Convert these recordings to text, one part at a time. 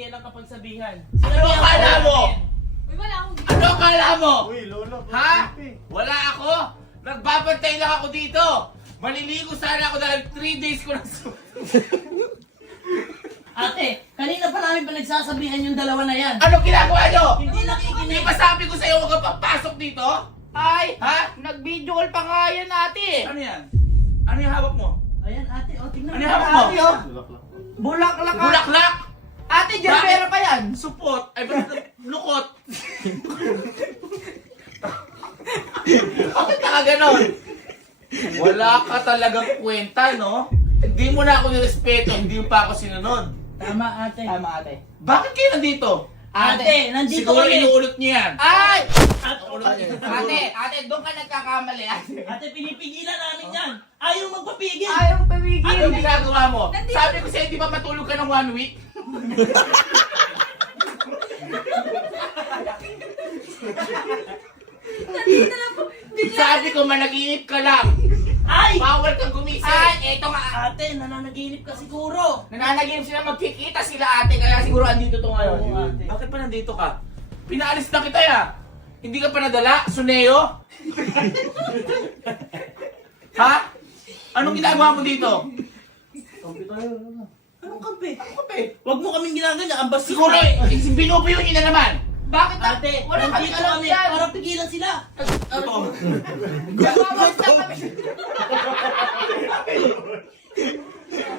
kailan kapag sabihan. Ano akala mo? Uy, wala akong Ano akala mo? Uy, lolo. Ha? Wala ako? Nagbabantay lang ako dito. Maliligo sana ako dahil 3 days ko na Ate, kanina pa namin pinagsasabihan yung dalawa na yan. Ano ginagawa nyo? Hindi Hindi nakikinig. ba sabi ko sa'yo huwag kang papasok dito? Ay, Ha? nag-video call pa nga yan ate. Ano yan? Ano yung hawak mo? Ayan ate, o tingnan Ano mo. yung hawak mo? Ate, oh. Bulaklak. Bulaklak ka. Bulaklak! Ate, Jervera pa yan. Supot! Ay, lukot! Bakit ka ganon? Wala ka talagang kwenta, no? Hindi mo na ako nirespeto, hindi mo pa ako sinunod. Tama ate. Tama ate. Bakit kayo nandito? Ate, nandito Siguro kami. inuulot niyo yan. Ay! Ate, Doon ka nagkakamali ate. ate, pinipigilan namin yan. Ayaw magpapigil. Ayaw pamigil. Ano ginagawa mo? Nandito. Sabi ko sa'yo, di ba matulog ka ng 1 week? Nandito lang po. Bigla. Sabi ko, managinip ka lang. Ay! Bawal kang gumising. Ay, eto nga. Ate, nananaginip ka siguro. Nananaginip sila, magkikita sila ate, kaya siguro andito to ngayon. Oo, ate. Bakit pa nandito ka? Pinaalis na kita ya. Hindi ka pa nadala? Suneo? Ha? Anong ginagawa mo dito? Kampi tayo, lolo. Anong kampe? Kape. Huwag mo kaming ginaganya, ang basta. Siguro, binubuyo niyo na naman. Bakit Ate, wala kami nandito alam kami yan. para pigilan sila. Totoo. Nagwawalis na kami.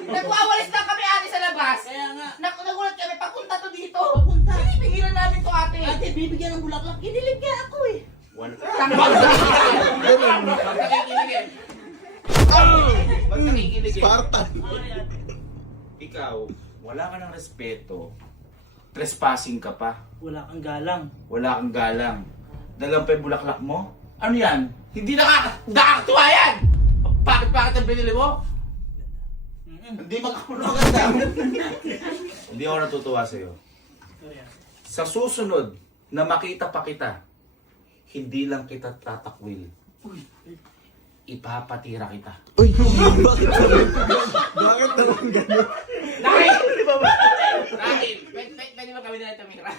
Nagwawalis na kami ate sa labas. Kaya nga, Nagulat kami, papunta to dito. papunta. Pinipigilan namin to ate. Ate, bibigyan ng bulaklak. Inilig kaya ako eh. Wala. Tama. Pag nakikinig eh. Pag nakikinig eh. Spartan. Ikaw, wala ka ng respeto. Trespassing ka pa. Wala kang galang. Wala kang galang. Dalang pa yung bulaklak mo? Ano yan? Hindi nakakatuwa yan! Bakit ang pinili mo? Hindi maganda. Hindi ako natutuwa sa'yo. Sa susunod na makita pa kita, hindi lang kita tatakwil. Ipapatira kita. Bakit naman ganyan? Dahil! Dahil! Pwede ba kami na tumira?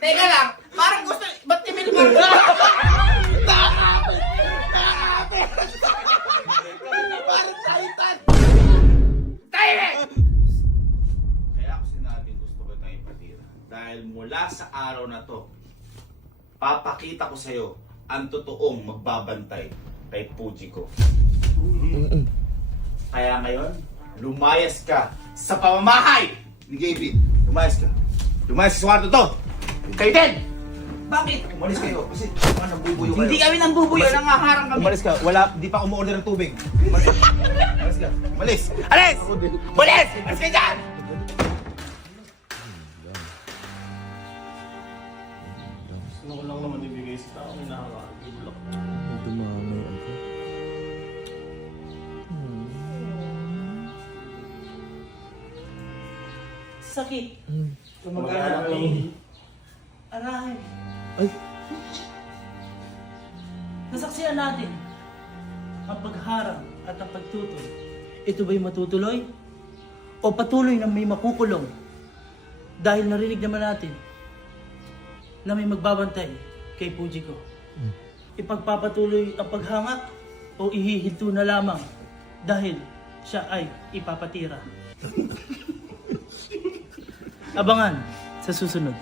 Teka lang, parang gusto, ba't timil ka? Tahimik! Kaya ako sinabing gusto ko tayong ipatira. Dahil mula sa araw na to, papakita ko sa'yo ang totoong magbabantay kay Puji ko. Kaya ngayon, lumayas ka sa pamamahay ni Gaby. Lumayas ka. Lumayas ka sa kwarto to! Kayo din! Bakit? Umalis kayo kasi mga nabubuyo kayo. Hindi kami nang bubuyo, nangaharang kami. Umalis ka. Wala, di pa umu-order ng tubig. Umalis ka. Umalis ka. Umalis. Alis! Bulis! Alis ka dyan! Gusto ko lang naman ibigay sa tao. Nakakagulak. Dumamay ako. Sakit. Mag-anak kami. Aray. Ay, Nasaksihan natin ang pagharang at ang pagtutol. Ito ba'y matutuloy? O patuloy na may makukulong? Dahil narinig naman natin na may magbabantay kay Puji ko. Ipagpapatuloy ang paghanga o ihihinto na lamang dahil siya ay ipapatira. Abangan sa susunod.